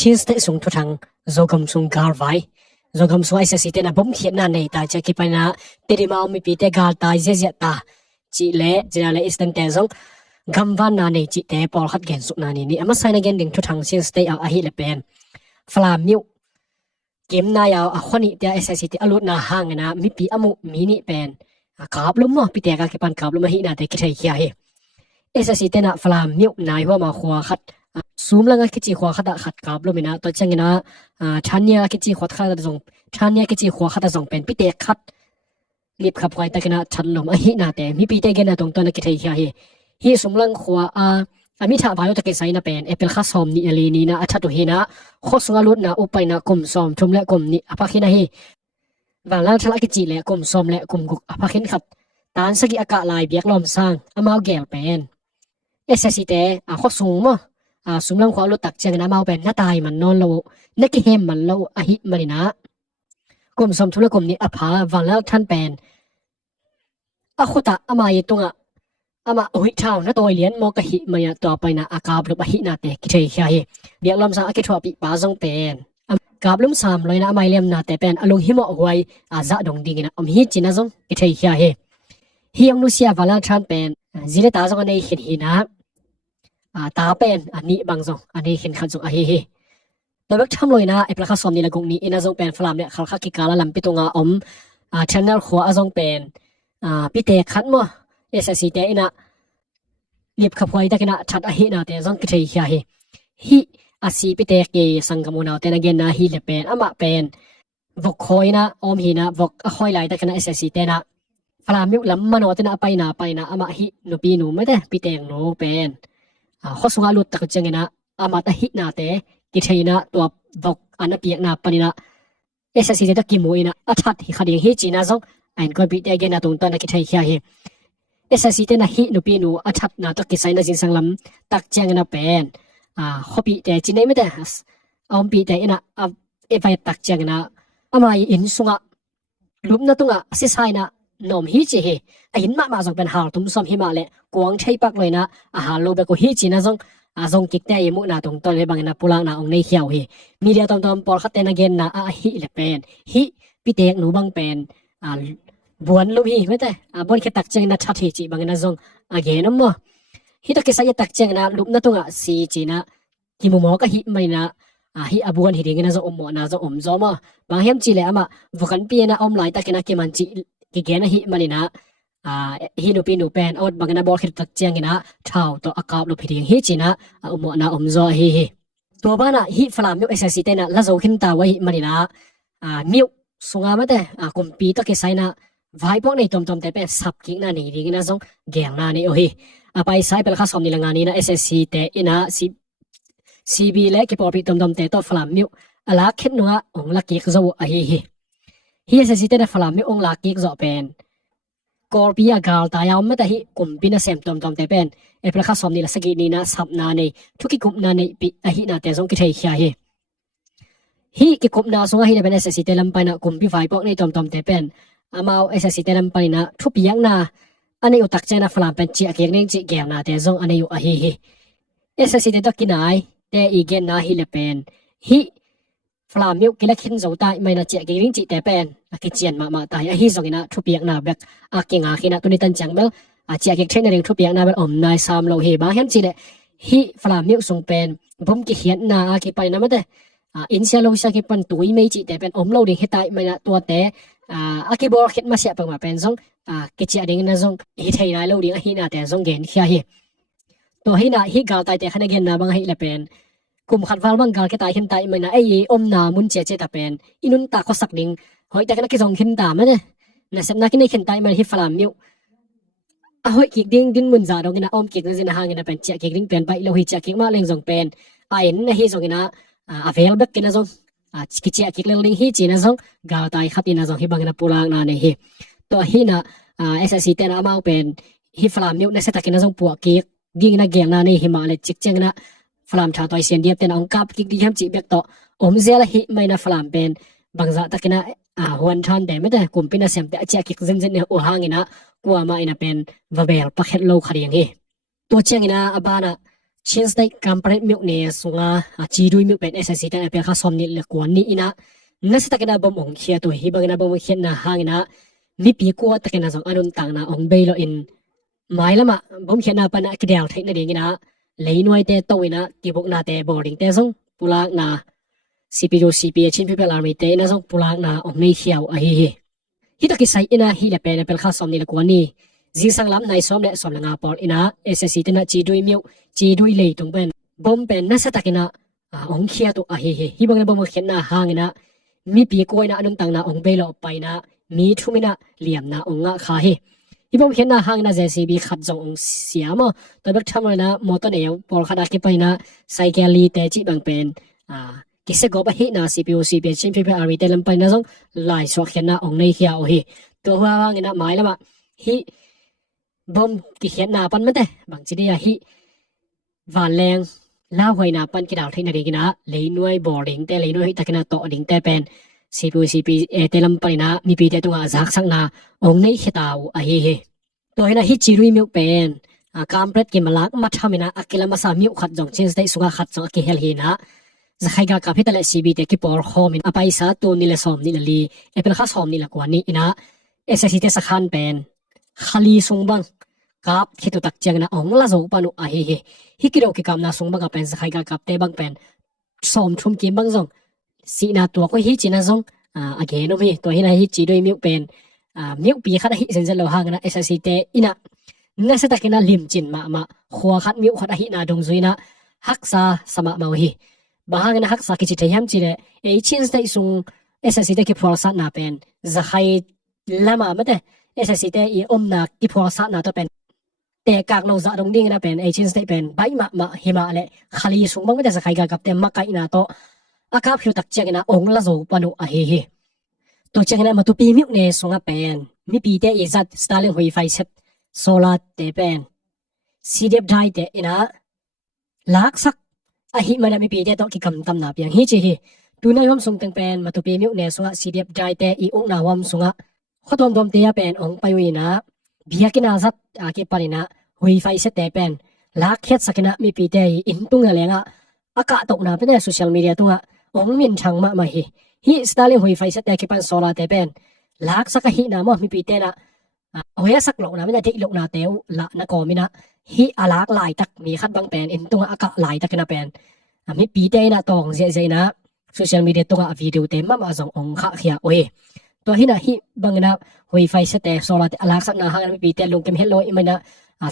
cheese te sung thu thang zogam sung gar vai zogam so isa site na bom khiat na nei ta cha ki pa na terima mi pi te gal ta je je ta chi le jina le istan te zong gam van na nei chi te por khat gen su na ni ama sai na gen ding thu thang cheese te a hi le pen flam miu kem na ya a khoni te isa site alut na hang na mi pi amu mi ni pen kap lum mo pi te ka ki pan kap lum hi na te ki thai khia he isa site na flam miu nai ho ma khwa khatซูมแล้วก็คิดจีขวาขัดขัดกับลูกมินะตัวเจ้าเงินะชันเนี่ยคิดจีขวาขัดส่งชันเนี่ยคิดจีขวาขัดส่งเป็นพิเตขัดรีบขับไว้แต่กันนะชันลมอหินาแต่มีพิเตกันนะตรงตัวนักกิจเฮียฮีสมลังขวามิถาบายุตะเกใส่นะเป็นเอเปิลข้าสอมนี่อลีนี่นะอัชัดตัวเฮนะข้อสุงาลุดนะอุปไปนะกลุ่มสอมทุมและกลุ่มนี่อภักขินะฮีวันแล้วทลายกิจและกลุ่มสอมและกลุ่มกุกอภักขินขัดตานสกิอากาศลายเบียกลมสร้างอมาแก่เป็นเอสซีเตข้อสูงมั้งสุมลังขวาลุตักเจงนะมาเป็นหน้าตายมันนอนโลนักเฮมมันโลอหิมันนะกลุ่มสมทุลกลุ่มนี้อภาวังแล้วท่านเป็นขุตะอามายตุงอามาอุหิชาวนะตัวเลี้ยนมอกะหิมันตัวไปนะอากาบลุบอหินาเตกิเทยาเฮเบียกลมสังอกิทวปิปาจงเป็นกาบลุมสามเลยนะอามายเลียมนาเตเป็นอลุงหิมอหวยจะดงดิงนะหิจินะจงกิเทยาเฮฮิยงนุเซียวังแล้วท่านเป็นจิเลตาจงในเห็นหินะตาเป็นอันนี้บางส่งอันนี้เห็นขันส่งเฮตัวเล็กทำเลยนะไอ้ปลาข้าสอมนี่ละกงนี้อินาจงเป็นฟลามเนี่ยเขาคิดการละลำปิตงอาชแนลขวาจงเป็นปิเตขันมั้งเอสซีเตอินะเรียบขับไว้ได้กันนะชัดเฮนะแต่จงกิเทียฮิอาศีปิเตเกสังกมุนาแต่นักเรียนนะฮิเลเป็นอามาเป็นวกคอยนะฮีนะวกคอยไหลได้กันนะเอสซีเตนะฟลามิวลำมันว่าแต่นะไปนะอามาฮินูปีนูไม่ได้ปิเตงนูเป็นข้อสุงาลุตักจังนะอามาตหินาเตกิเทนะตัวบกอันเปียกนาปนินะเอสซีเตกิมุยนะอัฐัดฮิคดีฮิจีนะจงอันก็บิดเกนะตรงตัวนักกิเทยาเฮเอสซีเตนะฮินุปีนูอัฐัดนะตัวกิไซนะจินสังลำตักจังนะเป็นข้อบิดจีนไม่ได้บิดนะเอฟไอตักจังนะอามาอินสุงะลุมนะตุงะสิไซนะนมฮิจิเฮอินมาจงเป็นหาตุมสมหิมาเลกวางใช้ปักเลยนะหาโลเบกุฮิจินะจงกิกแต่ยมุนะตรงตอนเลยบางนะปุลังนะองในเขียวเฮมีเดียตอมปอลคัตเตนะเกนนะฮิเลเป็นฮิปิเตกหนูบังเป็นบวนลุมฮิไม่ได้บวนแค่ตักเจงนะชัดฮิจิบางนะจงเกนมั้งฮิตะกิสายตักเจงนะลุมนะตุงะซีจินะกิมุโมก็ฮิไม่นะฮิอบวนฮิดิงนะจงอมนะจงจอมบางเฮมจิเลอะมาบุกันปีนะไหลตะกินะกิมันจิกิเกนะฮิมันนะฮินูปีนูเป็นอดบางนะบอลคิดตักเจียงนะเท่าตัวอากาศลุพิงฮิจินะนะจอฮิตัวบ้านะฮิฟลามิวเอสซีเตนะละโจขินตาไว้มันนะมิวสุงามาเตกุมปีตะกิไซนะไว้พวกในตอมแต่เป็นสับกินะนี่ดิงนะจงเกียงนะนี่โอฮิไปไซเป็นข้าสอมนี่ละงานนี้นะเอสซีเตอินะซีบีเล็กกี่ปอปีตอมแต่ตัวฟลามิวลักเข็นนัวองลักกิกโจฮิเอสซีเตนะฟลามิวองลักกิกโจเป็นกอร์ปียากาลตายาวไม่แต่ฮิกุมปีน่ะเซมตอมแต่เป็นเอพลข้าสอมนี่ละสกินีนะสับนาในทุกิกุมนาในปีฮินาแต่ทรงกิเทียฮิกิกุมนาทรงฮินะเป็นเอสซีเตลัมไปนะกุมปีไฟพวกในตอมแต่เป็นอามาเอสซีเตลัมไปนะทุบยังนาอันนี้อุตักเจนะฟลามเป็นจีเกียงเนจีเกียงนาแต่ทรงอันนี้อยู่ฮิเอสซีเตตกินายแต่อีเกนนาฮิเลเป็นฮิฟลามิวกิเลขินโจตายไม่น่าเจกิริงจิแต่เป็นกิเจียนมาตายฮิสกินะทุบยังนาแบบกิงขินะตุนิตันจังเบลเจกิเทนเรื่องทุบยังนาแบบนายสามโลเฮบางเห็นจิเลฮิฟลามิวทรงเป็นผมกิเหียนนากิไปนะไม่ได้อินเซียโลชากิปันตุยไม่จิแต่เป็นโลดิ่งเฮตายไม่น่าตัวแต่กิบอลเห็นมาเสียเป็นมาเป็นทรงกิเจียดิ่งนะทรงฮิเทียนโลดิ่งฮินาแต่ทรงเกนเฮียฮิตัวฮินาฮิกาลตายแต่ขณะเกนนาบางฮิเลเป็นกุมขัดวาลบังกาลแค่ตายขึ้นตายมันนะไอ้นามุนเจเจตาเป็นอินุนตาข้อสักดิ่งหอยแต่ก็นักกิจงขึ้นตามันเนี่ยนะเสร็จนักกินในขึ้นตายมันฮิฟลามิวหอยกิกดิ่งดินมุนจ่าดงกินะกิกนั่นสินะห่างกินะเป็นเจกิกดิ่งเป็นไปเราฮิเจกิกมาเล่งจงเป็นไอ้นั่นฮิจงกินะเวลเบกกินะจงกิเจกิกเล่งลิงฮิจีนะจงกาตายขับอินะจงฮิบังกินะปูลางนาเนี่ยฮิตัวฮินะเอสซีเตนะมาเป็นฮิฟลามิวนะเสร็จกินะจงปวกกิกดิ่งนะเกียงนาเนี่ยฮิมาเลยจิกเจงนะฟลามชาตัวเสียนเดียบแต่องกับกิกดิฮัมจิเบกโตเซลฮิไม่นะฟลามเป็นบางจะตะกินะฮวนทันแต่ไม่ได้กุมเป็นเสียมแต่เจ้ากิกเซนเนี่ยโอหังอินะกัวมาอินะเป็นวาเบลปักเฮลโลคดีอย่างนี้ตัวเชียงอินะอบานะ chance dai kampret milk ne sunga chi dui milk pen SSC ta apel kha somni le kwan ni ina nasa takena bom ong khia to hi bangna bom khian na hangina mi pi ko takena jong anun tang na ong beilo in mai lama bom khian na pana kidal thai na dingina leinoi te towina kibok na te boarding te jong pulak na CPU CPA chin people army te na jong pulak na ong nei khiaw a hi hi to ki sai ina hi le pen apel kha somni le kwan ni jing sang lam nai som le som langa por ina SSC te na chi dui milk chi dui le tung pen bom pen nasa takena ong khia to a hi bangna bom khian na hangina mi pi ko na anun tang na ong belo pai na mi thumina liam na onga kha he ibom khen na hang na JCB khat jong ong siamo to bek thamoi na moto ne por khada ki pai na cycle li te chi bang pen kise go ba hi na CPU CP chin phi ari te lam pai na jong lai so khen na ong nei khia o hi to wa wang na mai lama hi bom ki khen na pan mate bang chi dia hi van leng la hoi na pan ki dal thaina ri gina leinuai boarding te leinuai takina to ding te pen CPU CP te lam pai na mi pi te tunga zak sak na ong nei khitau a hi to hina hi chirui milk pen kampret ki malak ma thamina akila ma sa miu khat jong change dai sunga khat jong ki hel hi na zakhai ga ka phitale CB te ki por home in apai sa to ni le som ni li apple kha som ni la kwani ina SSC te sakhan pen khali sungbang kap khitu tak chang na ong la zo panu a hi kiro ki kam na sung bang pen zakhai ga kap te bang pen som thum ki bang jong si na to ko hi china jong again no mi to hi na hi chi doi milk pen milk pi khat hi sen lo hang na SSC te ina na sa takina lim chin ma khwa khat milk khat hi na dong zuina haksa sama ma hi bahang na haksa ki chi te yam chi le e chin dai sung SSC te ki phol sa na pen zakhai lama mate SSC te i om na ki phol sa na to pen te kak lo za dong ding na pen agent state pen bai ma hima le khali sung bang da sakai ga kap te makai na to aka phiu tak chengena ong la zo panu a hi to chengena ma tu pi mi ne sunga pen mi pi te i zat starling hui fai set solar te pen cdf dai te ina lak sak a hi mana mi pi te to ki kam tam na piang hi chi hi tu na yom sung teng pen ma tu pi mi ne sunga cdf dai te i ong na wam sunga khotom dom te ya pen ong pai wi na biakina zat aki parina hui fai se te pen la khet sakina mi pi te in tunga lenga aka to na pe social media tunga ong min thang ma hi starling hui fai se te ki pan sola te pen lak saka hi na mo mi pi te na hoya sak lo na me te lo na te la na ko mina hi alak lai tak mi khat bang pen in tunga aka lai tak na pen mi pi te na tong je na social media tunga video te ma jong ong kha khia oi to hina hi bangna hui fai se te sola te alak sak na hang mi pi te lung kem hello imana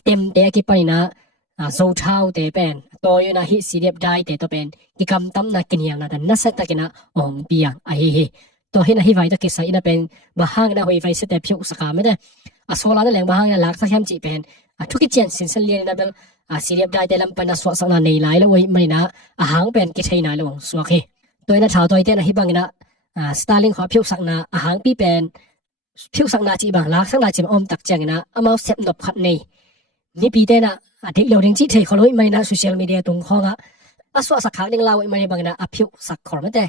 tem te ki paina zo thau te pen to yuna hi cdf dai te to pen ki kam tam na kinyang na dan na sa takina ong piang a hi to hina hi vai ta ki sa ina pen bahang na hui fai se te phiu saka me de a sola na leng bahang na lak sak hem chi pen thuki chen sin san lien na bel cdf dai te lam pana swa sak na nei lai lo oi mai na a hang pen ki theina lo swa khi to ina thau toi te na hi bangina starling kho phiu sak na a hang pi pen phiu sak na chi bang lak sak na chi om tak chang na amau sep nop khat nei mi pi te na adik lo ding chi thei kholoi mai na social media tung khonga aswa sak khak ding law mai bang na a phiu sak khor mate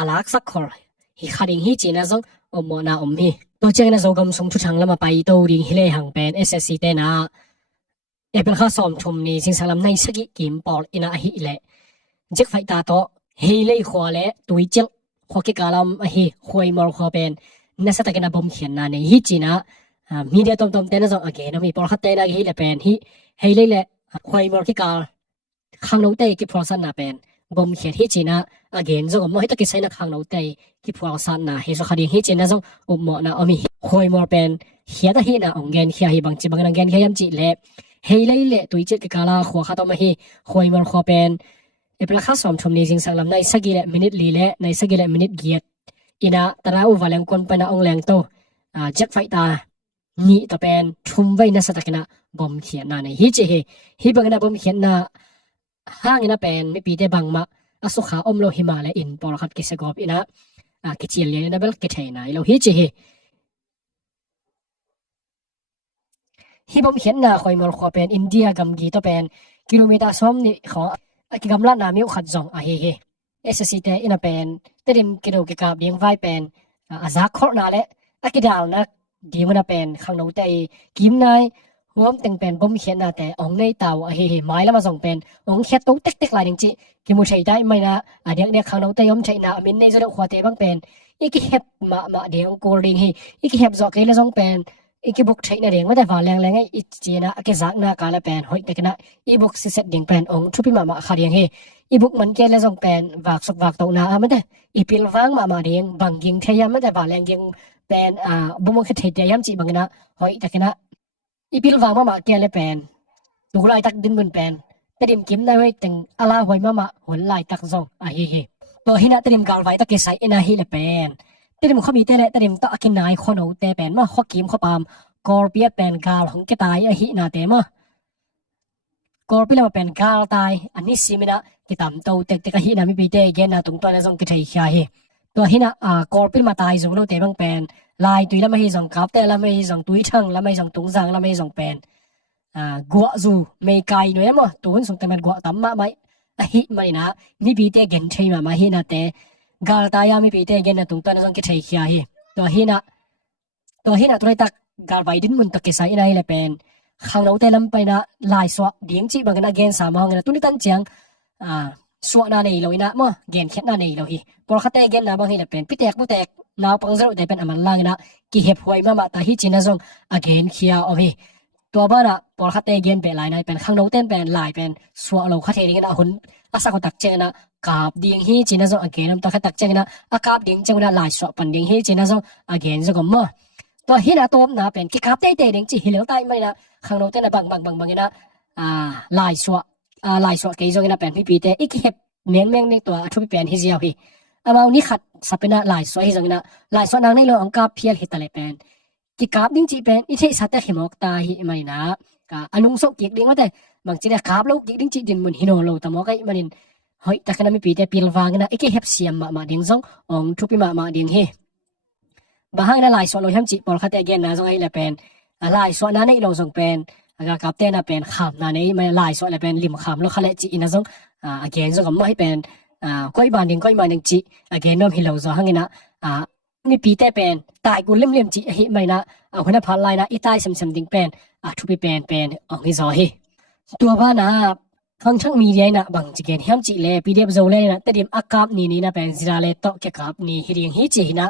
alak sak khor hi khading hi china jong ommo na ommi to cheng na zogam sum thu thang lama pai to ring hile hang pen SSC te na apple kha som thum ni sing salam nai sagi kim pol ina hi le jek phai ta to hei lei khwa le tui chel kho ki kalam a hi khoi mor kho pen na sa takena bom khian na nei hi china media tom te na zo again no mi por khat te na hi le pen hi hei lei le khoi mor ki kal khang no te ki phol san na pen bom khian hi china again zo mo hi ta ki sai na khang no te ki phol san na hi zo khading hi china zo mo na omi khoi mor pen hia ta hi na ongen khia hi bang chi bang na gen khayam chi le hei lei le tui che ki kala khwa kha to ma hi khoi mor kho pen epla kha som thum ni jing sang lam nai sagi le minute li le nai sagi le minute giat ina tara u valeng kon pa na ong leng to jak fai ta ni to pen thum vai na sa takina bom khian na nei hi che hi bang na bom khian na hang ina pen mi pi te bang ma asu kha om lo himale in por khat ki se gop ina ki chiel le na bel ke thai na lo hi che hi bom khian na khoi mol kho pen india gam gi to pen kilometer som ni kho ki gamla na mi khat jong a hi SSC te ina pen terim kilo ki ka biang vai pen azak khor na le akidal na di mana pen khang no te kim nai รวมถึงเป็นบ่มเขียนนะแต่องในเตาเฮไม้แล้วมาส่งเป็นองเขียนตู้เต็กๆลายจริงๆกิมูใช้ได้ไหมนะเด็กๆข้างนอกแต่ยอมใช้นะมินในจะได้ขวดเตะบ้างเป็นอีกเห็บมาเดี๋ยวกูริงเฮอีกเห็บจอกเกลือส่งเป็นอีกบุกใช้นะเดี๋ยวไม่ได้ฝ่าแรงไงอีจีนะอีกจากหน้ากาละเป็นหอยแต่กันนะอีบุกสิเสร็จเดียงเป็นองชุบมาขาเดียงเฮอีบุกมันเกลือส่งเป็นวากสกวากตกนาไม่ได้อีพิลวางมาเดียงบางยิงเทียมไม่ได้ฝ่าแรงยิงเป็นบุมกเทียมจีบางนะหอยแต่กันนะอีพิลวางมาเกลือเป็นดูลายตักดินบนเป็นแต่ดิมกิมได้ไว้ถึงอาลาหอยมาหุ่นลายตักส่งเฮตัวหินะแต่ดิมกาลไว้ตักเกสายเอ็นเฮละเป็นแต่ดิมเขามีแต่แต่ดิมต้องกินนายคนเอาแต่เป็นมาข้อกิมข้อปามกอร์เปียเป็นกาลของแกตายหินาเตมากอร์เปียมาเป็นกาลตายอันนี้สิมินะกิตามโตเตกหินามีปีเตเกนนะตรงตัวนั้นส่งกิจใหญ่ตัวหินะกอร์เปียมาตายส่งเราเตบังเป็นลายตุยละไม่ส่งกับแต่ละไม่ส่งตุยช่างละไม่ส่งตุงสังละไม่ส่งเป็นกัวจูไม่ไกลหน่อยมั้งตัวนั้นส่งแต่มันกัวตั้มมาไม่หิไม่นะมีปีเตเกนใช่มาหินาเตกาลตายมีปีเตเกนนะตรงตัวนั้นส่งกิจใหญ่ตัวหินะตัวตักกาลไวดินมุนตะเกสายนายเลยเป็นข้างเราแต่ลำไปนะลายสวะเดียงจีบางนะเกณฑ์สามห้องนะตุนิตันเจียงสวะนาในเราอินะมั้งเกณฑ์แค่นาในเราฮีพอเขาแต่เกณฑ์นะบางทีเลยเป็นพิเตกพุเตกนาวปังเจอแต่เป็นอมันล่างนะกิเห็บหวยมาตาฮิจินะซงเกณฑ์เขียวเอาฮีตัวบ้านอะพอเขาแต่เกณฑ์เป็นลายนายเป็นข้างเราเต้นเป็นลายเป็นสวะเราเขาเทนี่นะหุ่นอาศักตักเจงนะกาบเดียงฮีจินะซงเกณฑ์น้ำตาเขาตักเจงนะกาบเดียงเจงนะลายสวะปันเดียงฮีจินะซงเกณฑ์ซงก็มั้งตัวหินะตัวน่ะเป็นกิกับเตเตเด้งจีหิเหลวใต้ไม่นะข้างโน้นเต้นบางนะลายสวะเกยจงนะเป็นพี่ปีเตอีกเห็บเมียงนี่ตัวทุบเป็นฮิเซียวฮีมาวันนี้ขัดสับเป็นลายสวะฮิจงนะลายสวะนางในโลอังกาเพียรฮิตเลยเป็นกิกับดิ้งจีเป็นอีเทสัตย์หิมอกตาฮิไม่นะอนุสกกิกดิ้งว่าแต่บางทีเนี่ยกับลูกกิกดิ้งจีดินมุนฮิโนโลแต่มอกไอ้มันเฮ้ยแต่ขณะมีปีเตปีลวางนะอีกเห็บเสียมมาเด้งจงองทุบมาเด้งฮีบางนะลายสวะเราทำจีปอลคัตเตเกนนะจงไอ้ละเป็นลายสวะนั้นไอ้เราจงเป็นกับเต้นนะเป็นขามนั่นไอ้ไม่ลายสวะละเป็นริมขามแล้วเขาเละจีนะจงเกนจงก็ไม่เป็นก้อยบานดิงจีเกนน้อมหิเราจงหังนะมีปีเตเป็นตายกูเล่มจีเฮ้ไม่นะคนนั้นพันลายนะอีตายซ้ำดิงเป็นทุบเป็นองค์จอเฮตัวบ้านนะฟังช่างมีเดียนะบางจีเกนห้ามจีเล่ปีเดียบโจเล่นะแต่เดี๋ยวอากาศนี่นะเป็นจิราเล่ต่อแค่กับนี่เรียงฮิจีนะ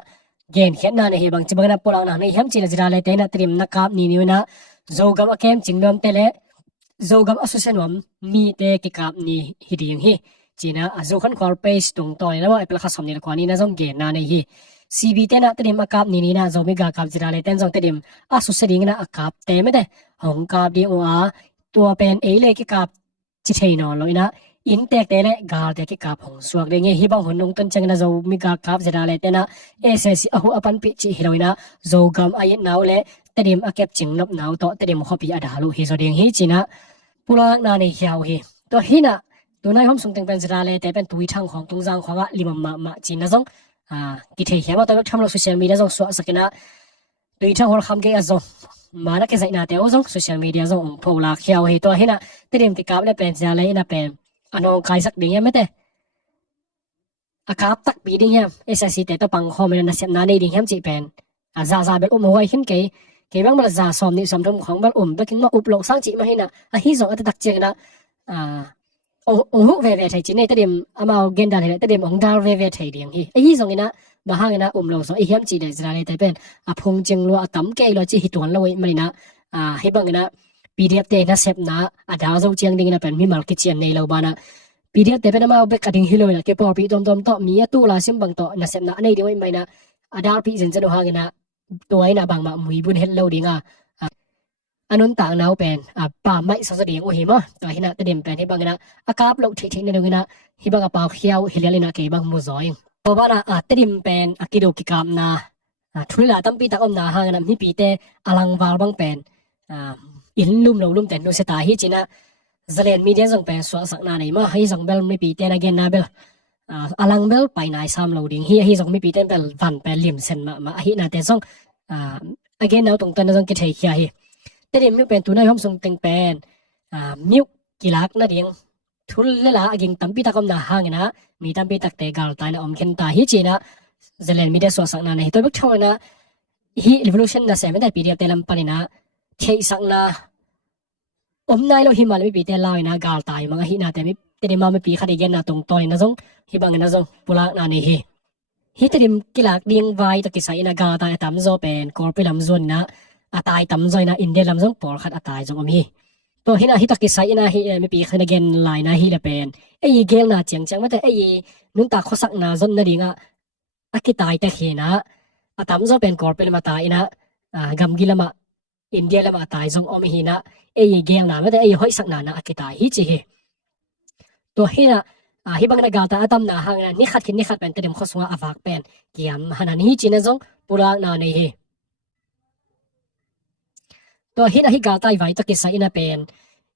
เกณฑ์เขียนนั่นเองบางทีบางนักพลังนั่นเองhemจีนจิราเลเตนะเตรียมนักการนี่นะโจกำอเกมจิงนอมเตเลโจกำอสุเซนวมมีเตกิกับนี่ฮิดียงฮีจีนะโจขันควอลเปสตรงต่อยนะว่าไอ้เปลักสมนี่ละกว่านี่นะจงเกณฑ์นั่นเองซีบีเตนะเตรียมอากาศนี่นะโจมิกากับจิราเลเตนจงเตรียมอสุเซดิงนะอากาศเตไม่ได้หงกับดีอัวตัวเป็นเอเลกิกับจิเทนอนเลยนะอินเตกเตเลกาลเตกิกับหงสวกเรงฮิบังหุ่นนงตันจังนะโจมิกากับจิราเลเตนะเอเซซีอหูอปันปิจิฮิโรยนะโจกำอายินนาวเลแต่เดิมอาเก็บจิงนับนาวต่อแต่เดิมขบีอาดาลุฮิโซเดียงฮิจินะปุระนาในเฮียวฮิตัวฮินะตัวนายผมส่งถึงเป็นจิราเลแต่เป็นตุยทางของตรงจางของว่าลิมมาจินนะจงกิเทียมาตัวทำลงโซเชียลมีเดียจงสวะสักนะตุยทางของคำเกยจงมานักเกษตรนาเตียวจงโซเชียลมีเดียจงพูลาเฮียวฮิตัวฮินะแต่เดิมที่กับเลยเป็นจิราเลนะเป็นอันนองใครสักดิ่งยังไม่ได้อากาศตักปีดิ่งยังเอสซีแต่ตัวปังคอมันน่ะเสียนาในดิ่งยังจีเป็นซาเบลไว้ขึ้นเกบางมาซาสอมนี่สมรมของบัลไปกินมาอุปโลกสร้างจีมาให้นะฮิสองอัตตักเจงนะองหุเวไทยจีเนี่ยแต่เดิมอามาเกนดาเลยแต่เดิมองดาเวไทยเดียงฮิสองนี่นะบางนะอุปโลกสองฮิมจีเลยจะอะไรแต่เป็นพงจึงรัวตั้มเกยรัวจีฮิตวันละไว้มันนะให้บางนะปีเดียบเตนะเซฟนะดาวเจ้าเจียงดิ่งนะเป็นมีมาร์กิเชียนในเราบ้านะปีเดียบเตเป็นมาเอาเบกดิ่งฮิโลนะเก็บพอปีตอมต่อมีตู้ลาซิมบางต่อนะเซฟนะในเดียวไม่นะดาวปีเซนจะดูห่างนะตัวไอ้นะบางมามุยบุญเฮลโลดิงอันนั้นต่างนาวเป็นป่าไม้สัสดีโอหิมะตัวหินะแต่เดิมเป็นที่บางนะอากาศโลกทิ้งในตรงนั้นที่บางป่าเขียวฮิเลเลนะเก็บบางมุจอยเพราะว่าแต่เดิมเป็นกิโดกิกามนะทุเรศตั้มปีตะอมนะห่างนะมีปีเตอลังวาลบางเป็นอินลุ่มเราลุ่มแต่นุสตาฮิจินะเจริญมีเดียส่งเป็นสวสักนาในมาให้ส่งเบลไม่ปีเตนะเกนนาเบลอลังเบลไปนายซ้ำเราดิ่งให้ส่งไม่ปีเตเป็นวันเป็นลิมเซนมาให้นาแต่ส่งagain เราตรงนั้นต้องกิจเหตุ แต่เดี๋ยวมิวเป็นตัวนายห้องส่งเต็งเป็นมิวกีฬาหน้าเดียงทุลเลล่าagainตั้มปีตะกอมน่าห่างนะมีตั้มปีตักเตะกาลตายนะอมเข็นตาฮิจีนะเจริญมีเดียสวสักนาในตัวบุกชาวนะฮี revolution นะเสไม่ได้ปีเดียวเตลัมปานินะเทสักนะ nai lo himal mi pi te lai na gal tai manga hi na te mi te de ma mi pi kha de gen na tong toi na jong hi bang na jong pula na ni hi te dim kilak ding vai to kisai na ga ta tam zo pen kor pe lam zon na atai tam zoi na inde lam jong por khat atai jong am hi to hina hi to kisai na hi mi pi kha de gen lai na hi le pen ei gel na chang chang ma te ei nun ta khosak na zon na ringa akitai te khina atam zo pen kor pe ma ta ina gam gilama India lama tai jong om hi na ei gel na ma te ei hoi sak na na akitai hi chi hi to hina hi bang na ga ta atam na hang na ni khat pen te dem khoswa awak pen kiam hanan hi china jong pulang na nei hi to hina hi ga tai vai to ki sa ina pen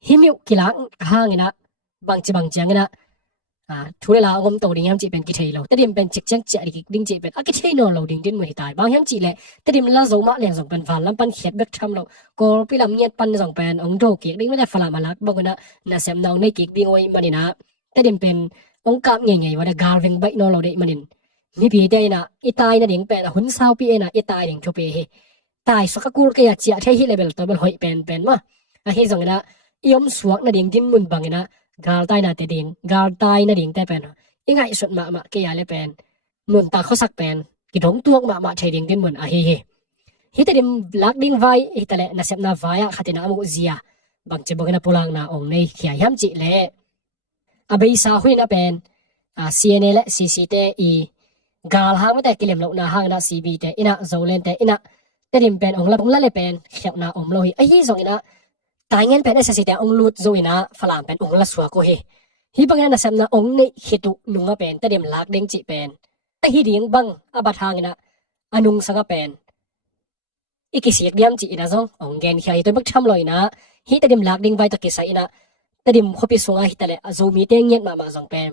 hi mi kilang hang ina bang chang ina thule la ngom to ding yam chi pen ki thei lo te dim pen chik chang cha ri ding chi pen a ki thei no lo ding din mai tai bang yam chi le te dim la zo ma leng jong pen van lam pan khet bek tham lo ko pi lam nyet pan jong pen ong do ki ding ma da fala malak bong na sem naw nei ki ding oi manina te dim pen ong kap nge wa da gar veng bai no lo de manin mi pi te na itai na ding pen hun sao pi na itai ding thu pe he tai so ka kur ke ya chia the hi level to bel hoi pen ma a hi jong na iom suak na ding din mun bangina gal tai na te ding gal tai na ding te pen ingai sut ma ke ya le pen nun ta khosak pen ki dong tuak ma thai ding din mun a hi te dim lak ding vai hi tale na sep na vaya khatina amu zia bang che bangna pulang na ong nei khia yam chi le abei sa hui na pen cna le cc te i gal hang ma te kilem lo na hang na cb te ina zolen te ina te dim pen ong la le pen khiap na om lo hi zong ina tai ngen pen ssa te ong lut zo ina falam pen ong la suwa ko hi bang na sam na ong nei hitu nunga pen te dim lak ding chi pen a hi ding bang abat hang ina anung sanga pen ikisiak diam chi ina zong ong gen khia to bak tham loina hi te dim lak ding vai to kisa ina te dim khopi sunga hi tale azo mi te nget ma zong pen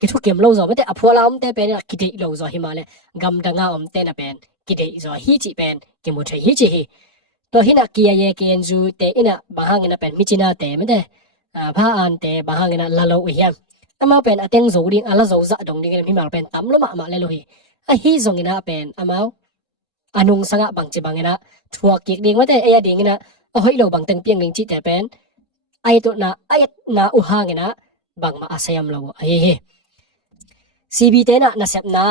ki thu kem lo zo mate aphuala om te pen ki dei lo zo hi ma le gam danga om te na pen ki dei zo hi chi pen ki mu thai hi chi hi to hina kia ye ken ju te ina bahang ina pen michina te mate pha an te bahang ina lalo hiam ama pen ateng zo ding ala zo za dong ding mi mal pen tam lo ma le lo hi hi zong ina pen amao anung sanga bang chi bang ina thua ki ding mate e ding ina a hoi lo bang teng piang ling chi te pen ai to na u hang ina bang ma asayam lo hi cb te na sep na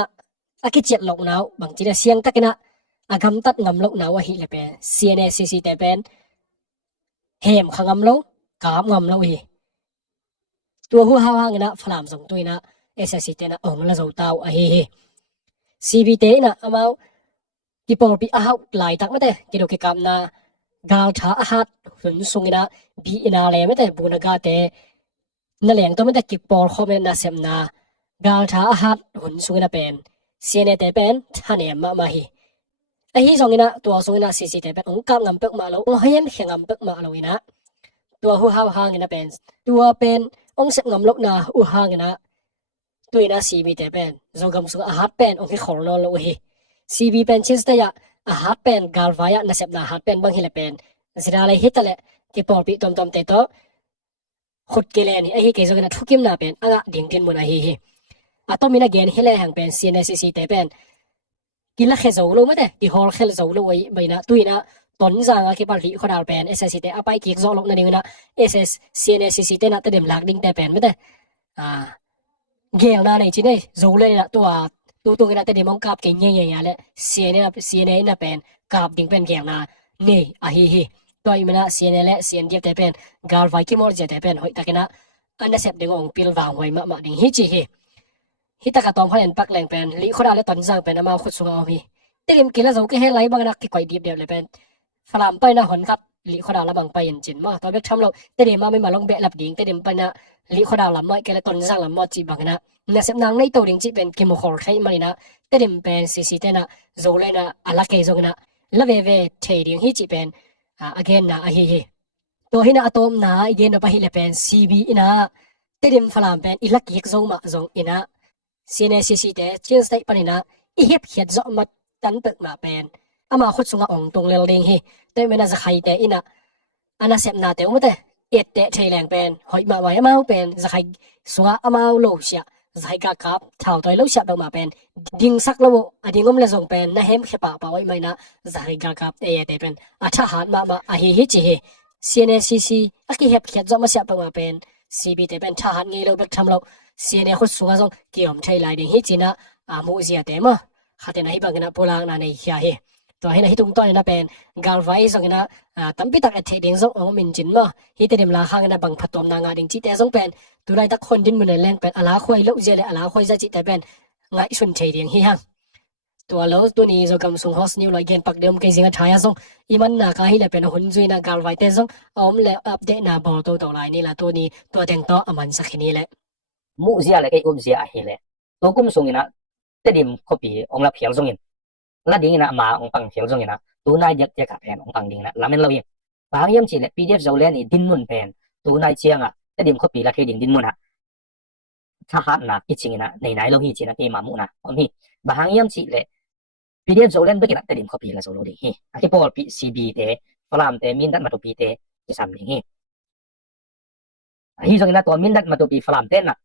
akichet lok naw bang chi da siang takina agam tat ngam lo naw hi le pen cna cc te pen hem khangam lo kam ngam lo hi tua hu hawa ngina phalam jong tuina ssc te na ong la zo taw a hi cb te na amao ki por pi a hau lai tak mate ki do ki kam na gal tha a hat hun sungina bi ina le mate buna ga te na leng to mate ki por khome na sem na gal tha a hat hun sungina pen cna te pen thane ma hi a hi zongina tua zongina cc te pen ong kam ngam pek ma lo ong hem khengam pek ma lo ina tua hu haw hangina pen tua pen ong sep ngam lok na u hangina tuina cb te pen zogam su a hat pen ong hi khor no lo hi cb pen chis ta ya a hat pen gal vaya na sep na hat pen bang hile pen zira le hitale ki por pi tom te to khut kelen hi ke zogina thukim na pen anga ding tin mun a hi atomina gen hele hang pen cncc te pen kila khe zo lo mate ki hol khel zo lo ai baina tuina ton zanga ki par hi khodal pen ssc te apai ki zo lo na ding na ss cncc te na te dem lak ding te pen mate gel na nei chi nei zo le na tu na te dem ong kap ke nye ya le cna na pen kap ding pen gel na nei a hi toy mana cna le cn te pen gal vai ki mor je te pen hoi takena ana sep ding ong pil wang hoi ma ding hi chi hi taka tom phan pak leng pen li khoda le ton jang pen ama khut sunga mi terim kila zo ke he lai bang nak ki koi dip dep le pen falam pai na hon khat li khoda la bang pai en chin ma to bek tham lo terim ma me ma long be lap ding terim pa na li khoda la mai ke le ton jang la mo chi bang na sep nang nei to ding chi pen ki mo khol khai mai na terim pen cc te na zo le na ala ke zo na la ve thei ding hi chi pen again na a hi to hina atom na again no pa hi le pen cb ina terim falam pen ilaki ek zo ma zong ina cncc te chin stai panina I hep hiat zo mat tan pek ma pen ama khut sunga ong tung lel ding hi te mena za khai te ina ana sep na te umate et te thailang pen hoi ma wai amau pen za khai sunga amau lo sia zai ka kap thau toi lo sia ba ma pen ding sak lo adingom le zong pen na hem khepa pa wai mai na zai ga kap te te pen acha hat ma a hi chi hi CNCC อากิเห็บเขียดจอมาเสียปังมาเป็น CB แต่เป็นทหารงี้เราเบิกทำเรา CNA คนสูงอ่ะจงเกี่ยวใช้ลายดิ่งฮิจินะมูเซียเต็มอ่ะขัดในบังกันนะโพลังนั่นในเฮียเฮตัวให้ในฮิตุงต้นนะเป็นกาลไฟส่งนะตั้มปิตักเอทดิ่งส่งมินจินมาฮิตเต็มลาข้างนะบังพัดตอมนางาดิ่งจิตแต่ส่งเป็นตัวไรตักคนดินมันแรงเป็นอาลาคอยเล่าเจเลยอาลาคอยจะจิตแต่เป็นไงส่วนใช้ดิ่งเฮียตัวเราตัวนี้จะกำส่งฮอสนิวลอยเกนปักเดิมกันสิงห์ชายส่งอีมันนาคาฮิเลเป็นหุ่นจุยนะกาลไฟเตส่งแล้วอัปเดตนะบอลตัวลายนี่ละตัวนี้ตัวแต่งต่อมันสักนี้แหละมูเซียเลยก็เซียเฮเลยตัวกุมส่งนะแต่ดิมคอปีองละเพียงส่งละดิ่งนะมาองปังเพียงส่งนะตัวนายจะกับแผนองปังดิ่งนะลาเมนเราเองบางยามจีเลย PDF เราเล่นนี่ดินมุนแผนตัวนายเชียงแต่ดิมคอปีละเทดิ่งดินมุนถ้าหัดนะกิจนะในไหนเราฮิจินะเกมามุนะผมฮีบางยามจีเลย PDF เราเล่นไปกันแต่ดิมคอปีละเราดิ่งฮีอาที่พอปี CB เตะฝรั่งเตะมินดัดมาตัวปีเตะจะซ้ำดิ่งฮีฮีส่งนะตัวมินดัดมาตัวปีฝรั่งเตะนะ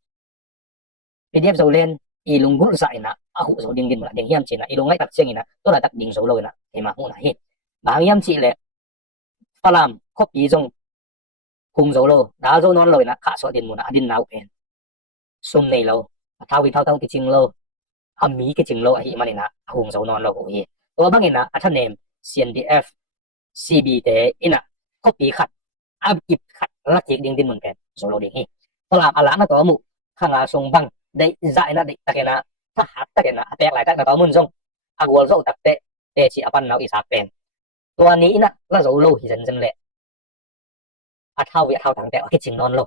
PDF เราเล่นilung gul sa ina ahu so ding din mula ding hiam china ilung ngai tak cheng ina to la tak ding so lo ina ema hu na hi bang yam chi le falam copy jong hung so lo da zo non lo ina kha so din muna adin nau pen sum nei lo thau wi thau ki ching lo ami ki ching lo hi manina hung so non lo ho hi to bang ina atha name CNDF CB te ina copy khat ab kip khat la chek ding din mun pen so lo ding hi falam ala na to mu khanga song bang đây dạy na định tắc na ta hát tắc na tẹt lại tắc na tao muốn dùng agwal dâu tắc tệ tệ chỉ apan nào isap penตัวนี้นะละdâu lâu thì dần dần lệ thao việc thao thằng tẹo cái chừng non lâu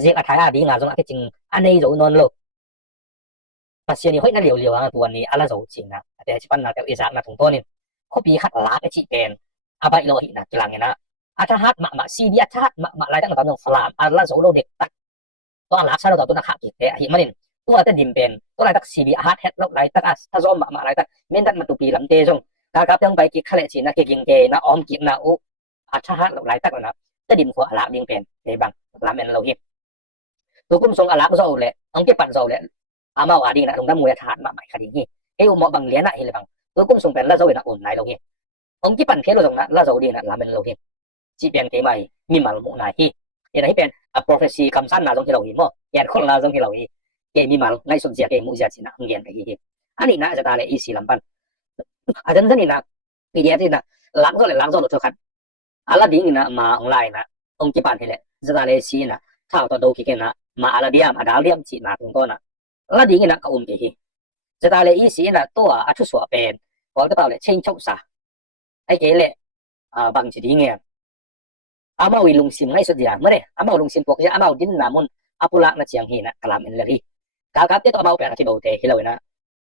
riêng thái đi ngà dùng cái chừng anh ấy dâu non lâu mà xưa này hơi nó liều liềuตัวนี้ละdâu chừng na tệ chỉ apan nào tẹo isap na thùngตัวนี้เขาปีขัดล้าcái chị pen abai lo hi na kilang naถ้าhátมาซีบีถ้าhátมาอะไรตั้งแต่ตอนนึงฟลามละdâu lâuเด็กตักตัวหลักใช่เราตัวนักขัดกิจแต่หิมันนี่ตัวแต่ดิมเป็นตัวไรตักซีบีอาร์ตเฮ็ดแล้วไรตักถ้าซ้อมมาไรตักเม่นตักมาตุปีลำเตจงการยังไปกิขะเลจีนะกิงเกนะออมกินะอุอาชาฮัดแล้วไรตักนะแต่ดิมหัวอาลาดิงเป็นในบางลาเมนเราเห็นตัวกุมทรงอาลาก็โซ่เลยองเก็บปั่นโซ่เลยอามาอาดิงนะลงน้ำมวยชาดมาใหม่คดีนี้เอวมอบางเลี้ยนะเฮเลยบางตัวกุมทรงเป็นละโซ่นะอุ่นไหนเราเห็นองเก็บปั่นเทเราตรงนั้นละโซ่ดีนะลาเมนเราเห็นจีเป็นเกมัยมีมันมุนายที่เห็นไหมเป็นprophecy คำสั้นนะตรงที่เราเห็นมั้งแย่คนละตรงที่เราเห็นเกมีมาไงสมเสียเกมูเสียสินะเงียนไปอีกอันนี้นะจะตาเลยอีสีลำปันอาจารย์ท่านนี่นะปีเดียที่นะล้างโซ่เลยล้างโซ่ตัวทุกขันอาลาดิ้งนะมาออนไลน์นะองค์กิปันที่เลยจะตาเลยสีนะถ้าตัวดูกินนะมาอาลาเดียมอาดาเลียมจีนะตรงตัวนะอาลาดิ้งนะก็อุ้มไปอีกจะตาเลยอีสีนะตัวอัชุสวเป็นก็จะตาเลยเชิงชุกซาไอ้เกเลยบางจีดิ้งเงี้ยอามาวิลุงซิมไงสุดอย่างเมื่อไรอามาลุงซิมพวกจะอามาดินนามุนอาปุระนะเชียงเฮนะกลามเอ็นเลยครับที่ตัวมาเป็นที่โบเตะที่เรานะ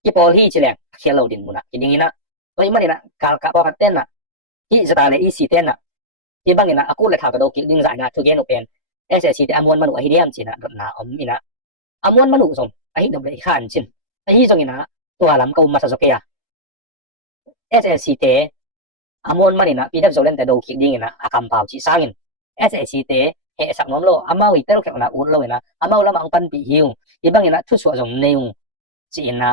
ที่พอที่เฉลี่ยเขียนเราดินมุนะที่นี่นะตัวมันนี่นะการพอพัดเต้นนะที่สไตล์อีซีเต้นนะที่บางนี่นะakuเลยถามกับโดกิดิ้งสายนะทุกอย่างเป็นSSC แต่อมวนมนุษย์ไอ้เดียมจีนะรถนาอมนี่นะอมวนมนุษย์ส่งไอ้ดมเลยข้านจินไอ้ที่ส่งนี่นะตัวลำก็มาสกเกีย SSC แต่อมวนมันนี่นะปีเดียวจะเล่นแต่โดกิดิ้งนะอาคำเผาจีสร้าง SSC แต่เฮสักน้องโลอามาวิเตอร์แค่นะอุ่นโลนะอามาละมังปันปีหิวที่บางอย่างนะทุกส่วนของนิวจีนนะ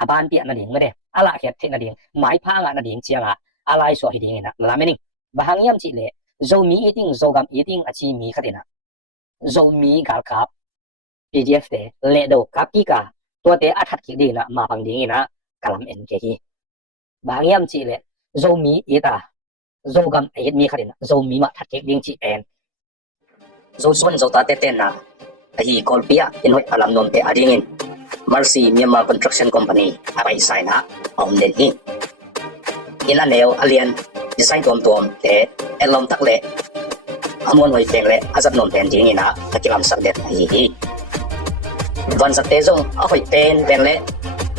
อาบานเปียนั่นเองไม่ได้อะไรแค่ที่นั่นเองหมายพังนั่นเองเจียงอะไรส่วนที่เองนะลาเมนิงบางอย่างจีเลยโจมีอีติ้งโจกัมอีติ้งอาชีมีขัดนะโจมีการขับ PDF เตเลโดกับกี่กาตัวเตอัดขัดกี่ดีนะมาบังดีนะกลัมเอ็นเกี่ยบางอย่างจีเลยโจมีอีตาโจกัมอีมีขัดนะโจมีมาขัดกี่ดีจีเอ็นโจส่วนโจตาเต้นนะไอ้คอลเปียอินวัดอาลัมนนเตอดีงินมาร์ซีเมียมาคอนสตรักชั่นคอมพานีอะไรใส่นะเอาเด่นหินอินอันเดียวอเลียนดีไซน์ตัวเตเอลลอมตักเล่อมวนหอยเฟงเล่อาจับนนเป็นจริงนะตะกิลามสักเด็ดไอ้วันสักเตจงเอาหอยเป็นเล่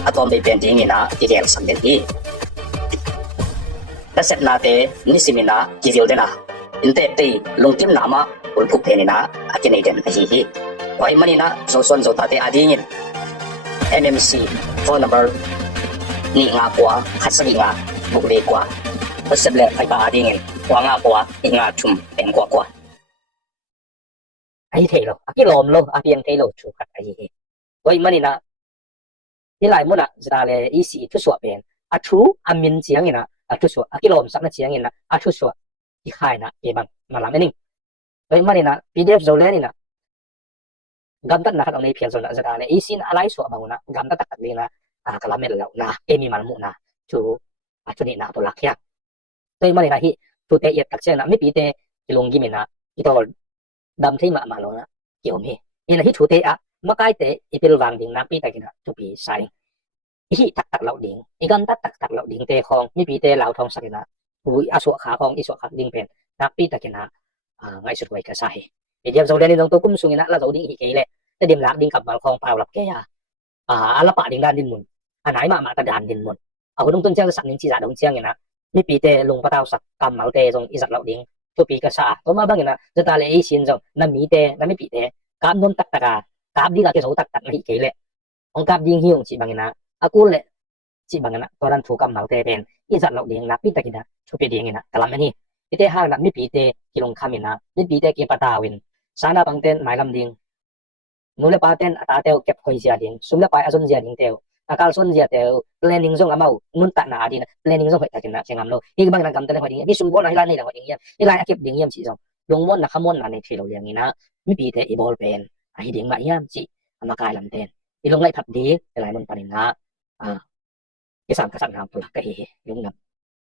อะตอมเป็นจริงนะที่เกี่ยวสักเด็ดที่แต่เสร็จนาเตนิสิมินะกิริวเดนะอินเตตีลงทิมนามาอุลพุกเพนินะอากินเดนไอ้ไว้มันนี่นะโซส่วนโซตาเตอดีงิน NMC phone number นี่งากว่าขัดสกิงาบุกเดกว่าเสร็จแล้วไอ้บ้าอดีงินกว่างากว่าอีงาชุมเป็นกว่าไอ้เทโลอากิลอมโลอาเปียงเทโลชูกัดไอ้ไว้มันนี่นะที่หลายมุ่นอ่ะจะได้เลยอีสีทุกส่วนเป็นอาชูอามินเสียงนี่นะอาทุกส่วนอากิลอมสักนั่นเสียงนี่นะอาทุกส่วน i khai na ke bang malam ening doi mani na pdf zo le ni na gam tat na khat nei phial zo na zata ne isin alai so bang na gam tat tak le na kalamel lo na emi mal mu na chu chu ni na to lakya doi mani na hi tu te yet tak che na mi pi te kilong gi me na i to dam thei ma ma lo na ki om hi ina hi thu te a ma kai te ipil wang ding na pi ta kina tu pi sai hi tak tak lo ding i gam tat tak tak lo ding te khong mi pi te lao thong sakina ui aso kha khong iso khat ding pen na pi ta kina ngai sut wai ka sai e diam zo le ni dong to kum sungina la zo ding hi ke le te dim lak ding kap mal khong pau lap ke ya ala pa ding dan din mun anai ma ta dan din mun a hu dong tun chang sak ning chi za dong chiang ina mi pi te lung pa tao sak kam mal te jong i zat lo ding tu pi ka sa to ma bang ina zata le e sin jong na mi te na mi pi te kam nom tak taka kap di ka ke zo tak tak na hi ke le ong kap ding hi ong chi bang ina akul le chi bang ina toran thu kam mal te pen i zat lo ding na pi ta kina chu pi ding ina kalam ani ite ha na mi pi te kilong khamina mi pi te ke patawin sana bang ten mai lam ding nule pa ten ata teo kep khoi sia ding sumle pa azon sia ding teo akal son sia teo planning zong amau nun ta na adina planning zong hoi ta kina chengam lo hi bang na kam ten hoi ding mi sum bon lai ni la hoi ding yam i lai akep ding yam chi zong long mon na khamon na ne thilo yang ina mi pi te i bol pen ai ding ma yam chi ama kai lam ten i long lai phat di lai mon panin na ke sam ka sam nam pula ka hi lung nam